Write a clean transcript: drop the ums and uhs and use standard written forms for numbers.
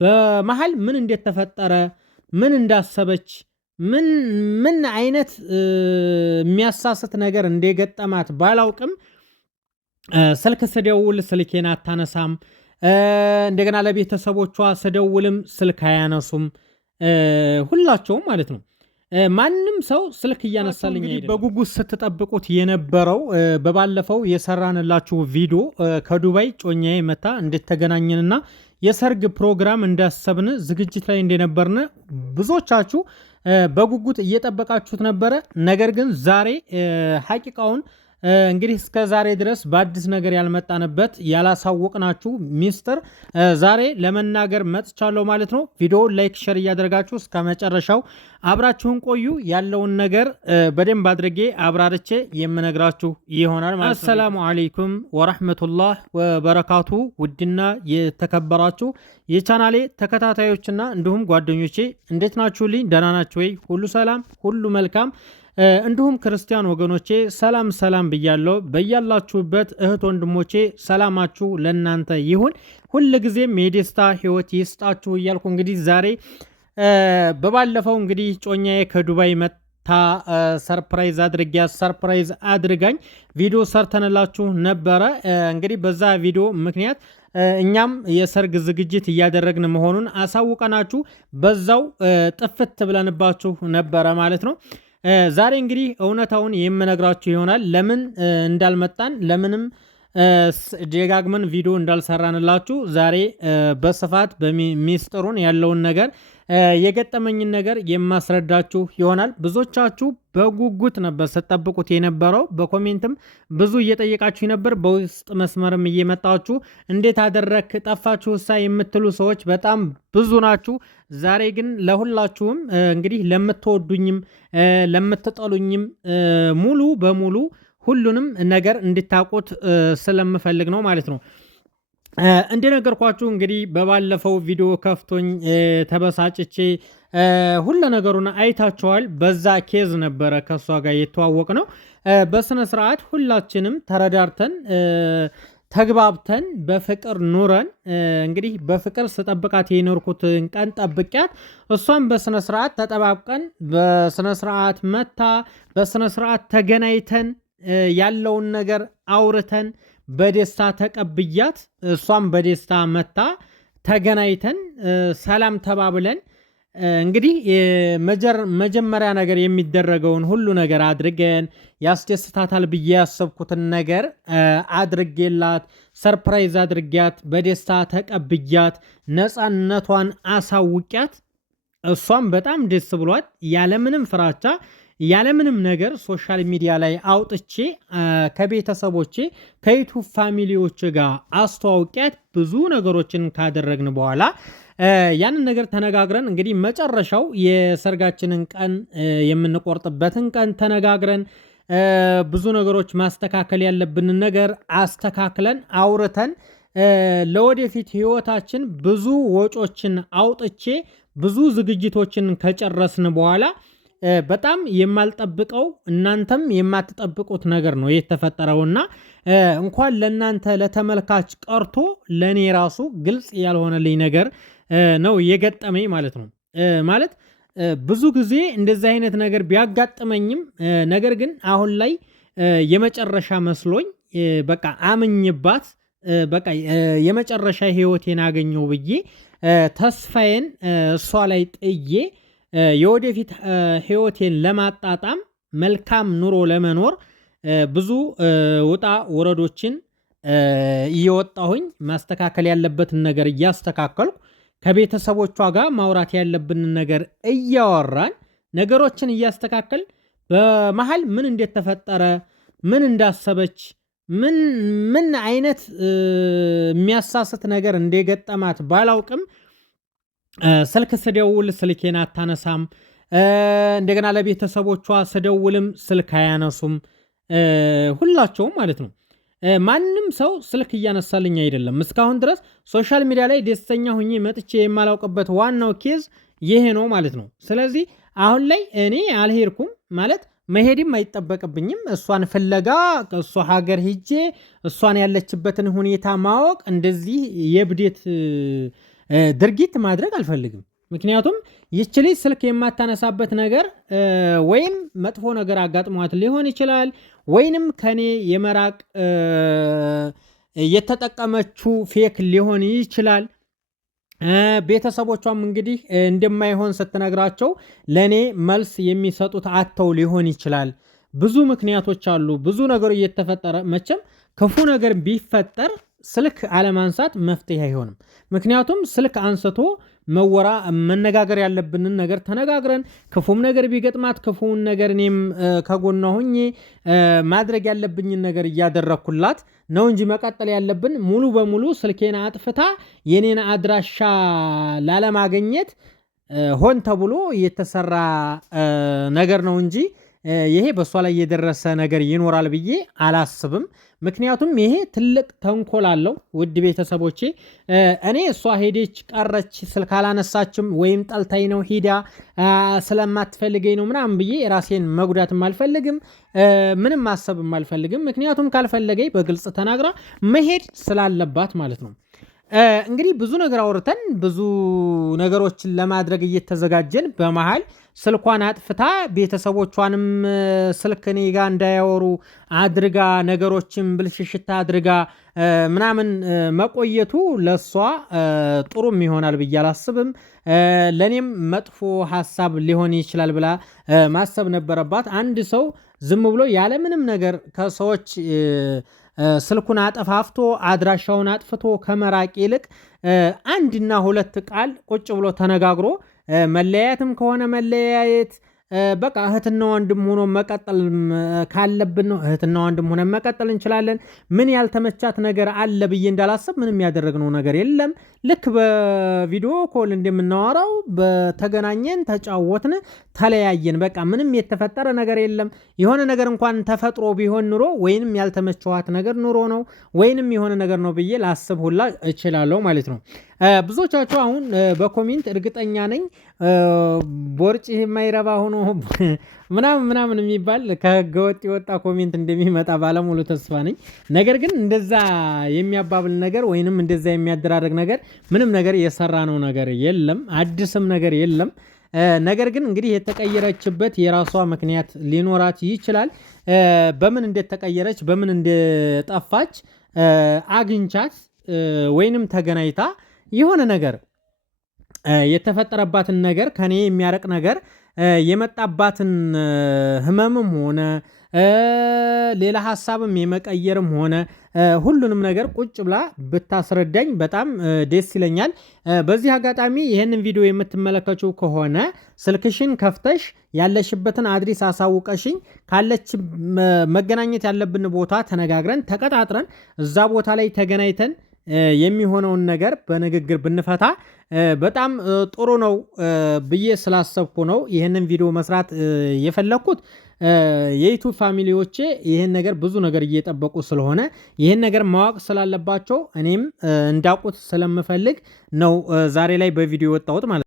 በመሃል ምን እንደተፈጠረ ምን እንዳሰበች ምን ምን አይነት የሚያሳስት ነገር እንደገጠማት ባላውቅም ስልክ ስደውል ስልኬን አታነሳም። እንደገና ለቤተሰቦቿ ስደውልም ስልክ አያነሱም። ሁላቸውም ማለት ነው። ማንም ሰው ስልክ እያነሳልኝ አይደለም። በጉጉት ስትጠብቁት የነበረው በባለፈው የሰራንላችሁ ቪዲዮ ከዱባይ ጮኛዬ መታ እንድትገናኘንና የሰርግ ፕሮግራም እንዳሰብን ዝግጅት ላይ እንደነበርን ብዙዎቻችሁ በጉጉት እየጠበቃችሁት ነበረ። ነገር ግን ዛሬ ሐቂቃውን እንግዲህ እስከ ዛሬ ድረስ በአዲስ ነገር ያልመጣንበት ያላሳወቅናችሁ ሚስጥር ዛሬ ለመናገር መጥቻለሁ ማለት ነው። ቪዲዮውን ላይክ፣ ሼር እያደረጋችሁ እስከ መጨረሻው አብራችሁን ቆዩ። ያለውን ነገር በደንብ አድርጌ አብራርቼ የምነግራችሁ ይሆናል ማለት ነው። አሰላሙ አለይኩም ወራህመቱላህ ወበረካቱ። ውድና የተከበራችሁ የቻናሌ ተከታታዮችና እንዲሁም ጓደኞቼ እንዴት ናችሁልኝ? ደህና ናችሁ ወይ? ሁሉ ሰላም፣ ሁሉ መልካም። እንዲሁም ክርስቲያን ወገኖቼ ሰላም ሰላም ብያለሁ። በያላችሁበት እህት ወንድሞቼ ሰላማችሁ ለእናንተ ይሁን። ሁልጊዜም የደስታ ህይወት ይስጣችሁ እያልኩ እንግዲህ ዛሬ በባለፈው እንግዲህ ጮኛዬ ከዱባይ መታ ሰርፕራይዝ አድርጋኝ ቪዲዮ ሰርተንላችሁ ነበረ። እንግዲህ በዛ ቪዲዮ ምክንያት እኛም የሰርግ ዝግጅት እያደረግን መሆኑን አሳውቀናችሁ በዛው ጥፍት ብለንባችሁ ነበረ ማለት ነው። ዛሬ እንግዲህ እውነታውን የምነግራችሁ ይሆናል። ለምን እንዳልመጣን ለምንም ደጋግመን ቪዲዮ እንዳልሰራንላችሁ ዛሬ በስፋት ሚስጥሩን ያለውን ነገር የገጠመኝን ነገር የማስረዳችሁ ይሆናል። ብዙዎቻችሁ በጉጉት ነበር ስትጠብቁት የነበረው። በኮሜንትም ብዙ እየጠየቃችሁ ነበር። በውስጥ መስመርም እየመጣችሁ እንዴት አደረክ ጠፋችሁ ሳ የምትሉ ሰዎች በጣም ብዙ ናችሁ። ዛሬ ግን ለሁላችሁም እንግዲህ ለምትወዱኝም ለምትጠሉኝም ሙሉ በሙሉ ሁሉንም ነገር እንድታውቁት ስለምፈልግ ነው ማለት ነው። እንደነገርኳችሁ እንግዲህ በባለፈው ቪዲዮ ከፍቶኝ ተበሳጭቼ ሁሉ ነገሩን አይታችኋል። በዛ ኬዝ ነበረ ከሷ ጋር የተዋወቅ ነው። በስነ ስርዓት ሁላችንም ተረዳርተን ተግባብተን በፍቅር ኑረን እንግዲህ በፍቅር ስጠብቃት የኖርኩትን ቀን ጠብቂያት እሷም በስነ ስርዓት ተጠባብቀን በስነ ስርዓት መታ በስነ ስርዓት ተገናኝተን ያለውን ነገር አውርተን በደስታ ተቀብያት እሷም በደስታ መታ ተገናኝተን ሰላም ተባብለን እንግዲህ መጀመሪያ ነገር የሚደረገውን ሁሉ ነገር አድርገን ያስደስታታል ብዬ ያሰብኩትን ነገር አድርጌላት ሰርፕራይዝ አድርጊያት በደስታ ተቀብያት ነፃነቷን አሳውቂያት እሷም በጣም ደስ ብሏት ያለምንም ፍራቻ ያለምንም ነገር ሶሻል ሚዲያ ላይ አውጥቼ ከቤተሰቦቼ ከዩቱብ ፋሚሊዎች ጋር አስተዋውቂያት ብዙ ነገሮችን ካደረግን በኋላ ያንን ነገር ተነጋግረን እንግዲህ መጨረሻው የሰርጋችንን ቀን የምንቆርጥበትን ቀን ተነጋግረን ብዙ ነገሮች ማስተካከል ያለብንን ነገር አስተካክለን አውርተን ለወደፊት ህይወታችን ብዙ ወጮችን አውጥቼ ብዙ ዝግጅቶችን ከጨረስን በኋላ በጣም የማልጠብቀው እናንተም የማትጠብቁት ነገር ነው የተፈጠረውና እንኳን ለእናንተ ለተመልካች ቀርቶ ለእኔ ራሱ ግልጽ ያልሆነልኝ ነገር ነው የገጠመኝ ማለት ነው። ማለት ብዙ ጊዜ እንደዚህ አይነት ነገር ቢያጋጥመኝም ነገር ግን አሁን ላይ የመጨረሻ መስሎኝ በቃ አምኝባት በቃ የመጨረሻ ህይወቴን አገኘው ብዬ ተስፋዬን እሷ ላይ ጥዬ የወደፊት ህይወቴን ለማጣጣም መልካም ኑሮ ለመኖር ብዙ ውጣ ወረዶችን እየወጣሁኝ ማስተካከል ያለበትን ነገር እያስተካከልኩ ከቤተሰቦቿ ጋር ማውራት ያለብንን ነገር እያወራን ነገሮችን እያስተካከል በመሃል ምን እንደተፈጠረ ምን እንዳሰበች ምን አይነት የሚያሳስት ነገር እንደገጠማት ባላውቅም ስልክ ስደውል ስልኬን አታነሳም። እንደገና ለቤተሰቦቿ ስደውልም ስልክ አያነሱም። ሁላቸውም ማለት ነው። ማንም ሰው ስልክ እያነሳልኝ አይደለም። እስካሁን ድረስ ሶሻል ሚዲያ ላይ ደስተኛ ሁኜ መጥቼ የማላውቅበት ዋናው ኬዝ ይሄ ነው ማለት ነው። ስለዚህ አሁን ላይ እኔ አልሄድኩም ማለት መሄድም አይጠበቅብኝም። እሷን ፍለጋ እሷ ሀገር ሂጄ እሷን ያለችበትን ሁኔታ ማወቅ እንደዚህ የብዴት ድርጊት ማድረግ አልፈልግም። ምክንያቱም ይህች ልጅ ስልክ የማታነሳበት ነገር ወይም መጥፎ ነገር አጋጥሟት ሊሆን ይችላል፣ ወይንም ከኔ የመራቅ የተጠቀመችው ፌክ ሊሆን ይችላል። ቤተሰቦቿም እንግዲህ እንደማይሆን ስትነግራቸው ለኔ መልስ የሚሰጡት አተው ሊሆን ይችላል። ብዙ ምክንያቶች አሉ። ብዙ ነገር እየተፈጠረ መቼም ክፉ ነገር ቢፈጠር ስልክ አለማንሳት መፍትሄ አይሆንም። ምክንያቱም ስልክ አንስቶ መነጋገር ያለብንን ነገር ተነጋግረን ክፉም ነገር ቢገጥማት ክፉውን ነገር እኔም ከጎኗ ሁኜ ማድረግ ያለብኝን ነገር እያደረኩላት ነው እንጂ መቀጠል ያለብን ሙሉ በሙሉ ስልኬን አጥፍታ የኔን አድራሻ ላለማግኘት ሆን ተብሎ የተሰራ ነገር ነው እንጂ ይሄ በሷ ላይ የደረሰ ነገር ይኖራል ብዬ አላስብም። ምክንያቱም ይሄ ትልቅ ተንኮል አለው። ውድ ቤተሰቦቼ እኔ እሷ ሄደች ቀረች ስልክ አላነሳችም ወይም ጠልታይ ነው ሂዳ ስለማትፈልገኝ ነው ምናምን ብዬ ራሴን መጉዳትም አልፈልግም፣ ምንም ማሰብም አልፈልግም። ምክንያቱም ካልፈለገኝ በግልጽ ተናግራ መሄድ ስላለባት ማለት ነው። እንግዲህ ብዙ ነገር አውርተን ብዙ ነገሮችን ለማድረግ እየተዘጋጀን በመሃል ስልኳን አጥፍታ ቤተሰቦቿንም ስልክ እኔ ጋ እንዳያወሩ አድርጋ ነገሮችን ብልሽሽታ አድርጋ ምናምን መቆየቱ ለሷ ጥሩም ይሆናል ብዬ አላስብም። ለኔም መጥፎ ሐሳብ ሊሆን ይችላል ብላ ማሰብ ነበረባት። አንድ ሰው ዝም ብሎ ያለምንም ነገር ከሰዎች ስልኩን አጠፋፍቶ አድራሻውን አጥፍቶ ከመራቅ ይልቅ አንድና ሁለት ቃል ቁጭ ብሎ ተነጋግሮ መለያየትም ከሆነ መለያየት፣ በቃ እህትና ወንድም ሆኖ መቀጠል ካለብን ነው እህትና ወንድም ሆነ መቀጠል እንችላለን። ምን ያልተመቻት ነገር አለ ብዬ እንዳላስብ ምንም ያደረግነው ነገር የለም። ልክ በቪዲዮ ኮል እንደምናወራው በተገናኘን፣ ተጫወትን፣ ተለያየን። በቃ ምንም የተፈጠረ ነገር የለም። የሆነ ነገር እንኳን ተፈጥሮ ቢሆን ኑሮ ወይንም ያልተመቸዋት ነገር ኑሮ ነው ወይንም የሆነ ነገር ነው ብዬ ላስብ ሁላ እችላለሁ ማለት ነው። ብዙዎቻችሁ አሁን በኮሜንት እርግጠኛ ነኝ ቦርጭ የማይረባ ሆኖ ምናምን የሚባል ከህገወጥ የወጣ ኮሜንት እንደሚመጣ ባለሙሉ ተስፋ ነኝ። ነገር ግን እንደዛ የሚያባብል ነገር ወይንም እንደዛ የሚያደራረግ ነገር ምንም ነገር የሰራ ነው ነገር የለም፣ አዲስም ነገር የለም። ነገር ግን እንግዲህ የተቀየረችበት የራሷ ምክንያት ሊኖራት ይችላል። በምን እንደተቀየረች በምን እንደጠፋች አግኝቻት ወይንም ተገናኝታ የሆነ ነገር የተፈጠረባትን ነገር ከኔ የሚያረቅ ነገር የመጣባትን ህመምም ሆነ ሌላ ሐሳብም የመቀየርም ሆነ ሁሉንም ነገር ቁጭ ብላ ብታስረዳኝ በጣም ደስ ይለኛል። በዚህ አጋጣሚ ይህንን ቪዲዮ የምትመለከቱ ከሆነ ስልክሽን ከፍተሽ ያለሽበትን አድሬስ አሳውቀሽኝ ካለች መገናኘት ያለብን ቦታ ተነጋግረን ተቀጣጥረን እዛ ቦታ ላይ ተገናኝተን የሚሆነውን ነገር በንግግር ብንፈታ በጣም ጥሩ ነው ብዬ ስላሰብኩ ነው ይህንን ቪዲዮ መስራት የፈለኩት። የዩቲዩብ ፋሚሊዎቼ ይህን ነገር ብዙ ነገር እየጠበቁ ስለሆነ ይህን ነገር ማወቅ ስላለባቸው እኔም እንዳውቁት ስለምፈልግ ነው ዛሬ ላይ በቪዲዮ ወጣሁት ማለት ነው።